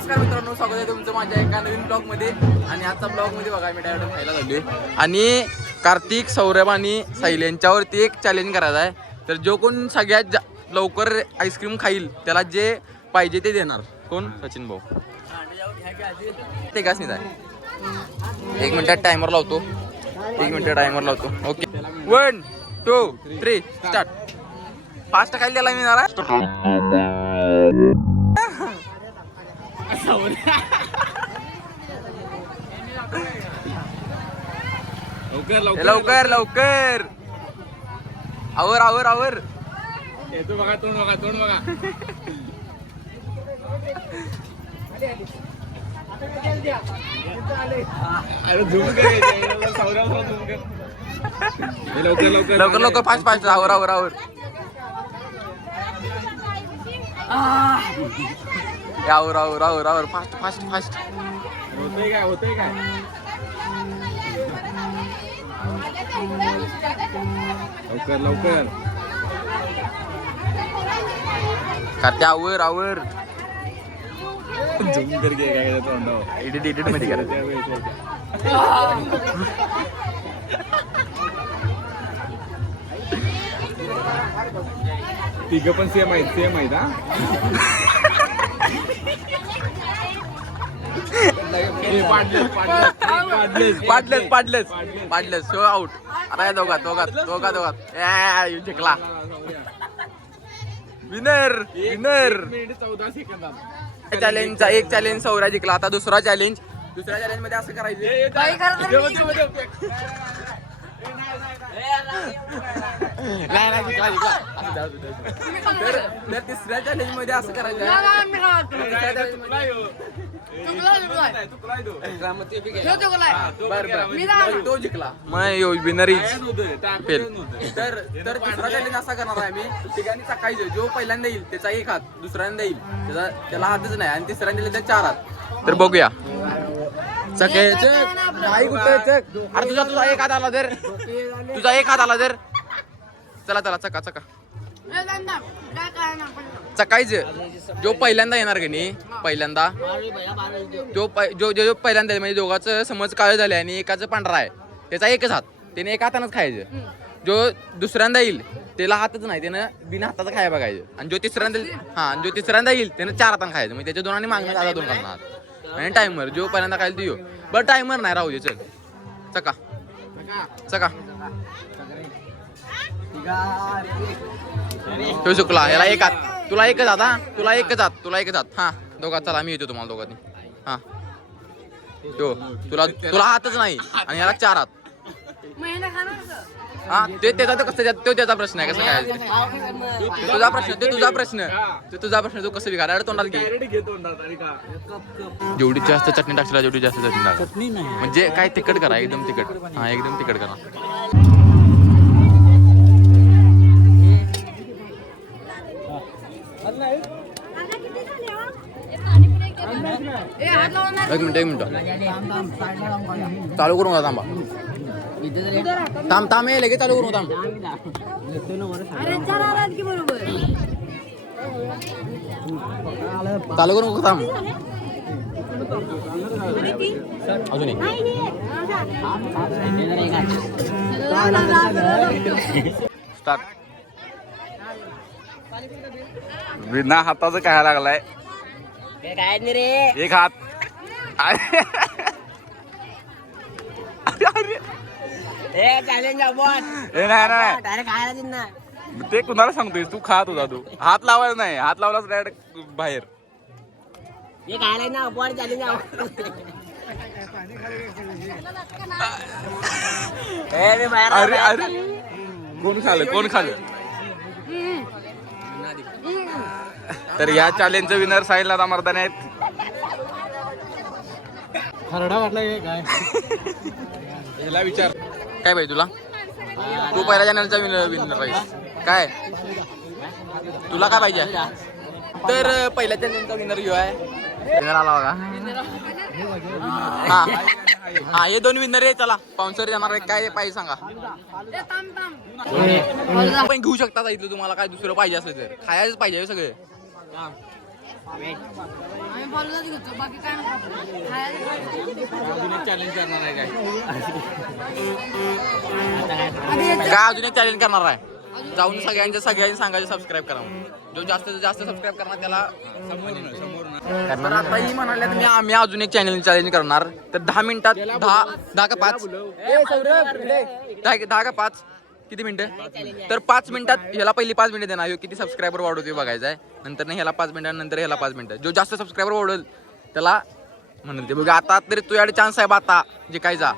नमस्कार मित्रांनो स्वागत आहे तुमचं माझ्या एका नवीन ब्लॉगमध्ये आणि आजचा ब्लॉगमध्ये बघा मी डायरेक्ट खायला झालोय आणि कार्तिक सौरभ आणि साहिल यांच्यावरती एक चॅलेंज करायचं आहे. तर जो कोण सगळ्यात जा- लवकर आईस्क्रीम खाईल त्याला जे पाहिजे ते देणार. कोण? सचिन भाऊ. ते काच नाही एक मिनिटात टायमर लावतो. एक मिनिट टायमर लावतो. Okay one two three start fast खायला त्याला मिळणार लवकर लवकर लवकर. आवर आवर आवर. येतो बघा तोंड बघा तोंड बघा. अरे झूम कर लवकर लवकर लवकर लवकर फास्ट फास्ट आवर आवर आवर. आवर आवर आवर आवर फास्ट फास्ट फास्ट होतंय काय होतंय काय? लवकर लवकर. कार्त्या आवर आवर. झूम कर घे काय तोंडावर? एडिट एडिटमध्ये करायचं तिघ पण सेम आहेत सेम आहेत हा? पाडलेस पाडलेस पाडलंच शो आउट आता या दोघात दोघात दोघात दोघात. ए, जिंकला. विनर विनर चौदा सेकंदात चॅलेंजचा एक चॅलेंज सौरा जिंकला. आता दुसरा चॅलेंज दुसऱ्या चॅलेंजमध्ये असं करायचं. नाही नाही जिंकला जिंकला असं जाऊ दे, जाऊ दे. तर तर तिसऱ्या चॅलेंजमध्ये असं करायचं तिसऱ्या challenge मध्ये- बर बर तो जिंकला मग विनर इज फेल तर तर दुसरा चॅलेंज असा करणार आहे मी तिघांनी चकायचं जो पहिल्यांदा येईल त्याचा एक हात दुसऱ्यांदा येईल त्याचा त्याला हातच नाही आणि तिसऱ्यांदा येईल त्याचा चार हात तर बघूया चकायचं नाही कुठं चक. अरे तुझा तुझा एक हात आला तर तुझा एक हात आला तर चला चला चका चका. चकायचं. जो पहिल्यांदा येणार की नाही पहिल्यांदा. जो पै- जो जो जो पहिल्यांदा येईल, म्हणजे दोघांचं समज काळ झालं आणि एकाचं पांढरा आहे. त्याचा एकच हात. त्याने एका हातानंच खायचं. जो दुसऱ्यांदा येईल त्याला हातच नाही. त्यानं बिना हाताचं खायला बघायचं. आणि जो तिसऱ्यांदा हा आणि जो तिसऱ्यांदा येईल त्यानं चार हातानं खायचं. म्हणजे त्याच्या दोनांनी मागणं दादा दोन करणार आणि टायमर जो पहिल्यांदा खायला येऊ. बरं टायमर नाही राहू दे चल. चका. चका. तो चुकला याला एक हात. तुला एकच हात हा? तुला एकच हात तुला एकच हात. हा. दोघात चला मी येतो तुम्हाला दोघांनी. हा. तो तुला तुला हातच नाही. आणि याला चार हात? हा ते त्याचा तो कसं तो त्याचा प्रश्न आहे कसं काय? ते तुझा प्रश्न ते तुझा प्रश्न. ते तुझा प्रश्न तू कसं विकायला तोंडात घे का जेवढी जास्त चटणी टाकशील जेवढी जास्त चटणी टाका. म्हणजे काय तिखट करा एकदम तिखट. हा एकदम तिखट करा. एक मिनिट एक मिनिट. चालू करून थांबा. थांब थांब हे लगेच चालू करून थांब. चालू करून थांब. अजून एक. स्टार्ट बिना हाताचं काय लागलाय. काय नाही रे? एक हात अरे अरे, अरे. ए नाही नाही ते कुणाला सांगतोयस? तू खात होता तू. हात लावायला नाही. हात लावलाच डायरेक्ट बाहेर. हे खायला ना आपण चॅलेंज ए मी बाहेर अरे अरे. कोण खाल्लं कोण खाल्लं तर या चॅलेंजचं विनर साहिल दादा मर्दाने आहेत. याला विचार. काय पाहिजे तुला? तू पहिल्या चॅनलचा विनर विनर पाहिजे काय? तुला काय पाहिजे? तर पहिल्या चॅनलचा विनर यो आहे. विनर आला बघा. हा. हा हे दोन विनर आहे चला. स्पॉन्सर येणार आहे काय पाहिजे सांगा. पण घेऊ शकता इथलं तुम्हाला काय दुसरं पाहिजे असेल तर. खायच पाहिजे सगळे. आम्ही बॉलच घेतो बाकी काय अजून एक चॅलेंज करणार आहे काय? आधी याचं- काय अजून एक चॅलेंज करणार आहे? जाऊन सगळ्यांच्या सगळ्यांनी सांगायचे सबस्क्राईब करा. जो जास्त जास्त सबस्क्राईब करणार त्याला तर आता ही म्हणाले मी आम्ही अजून एक चॅनल चॅलेंज करणार. तर दहा मिनिटात दहा दहा का पाच? दहा दहा का पाच? किती मिनिटं? तर पाच मिनिटात ह्याला पहिली पाच मिनिटं देणार. किती सबस्क्रायबर वाढवते बघायचं आहे. नंतर नाही ह्याला पाच मिनिटं नंतर ह्याला पाच मिनिटं. जो जास्त सबस्क्रायबर वाढवेल त्याला म्हणून ते बघा आता तरी तुझ्याकडे चान्स आहे बा आता. जे काय जा.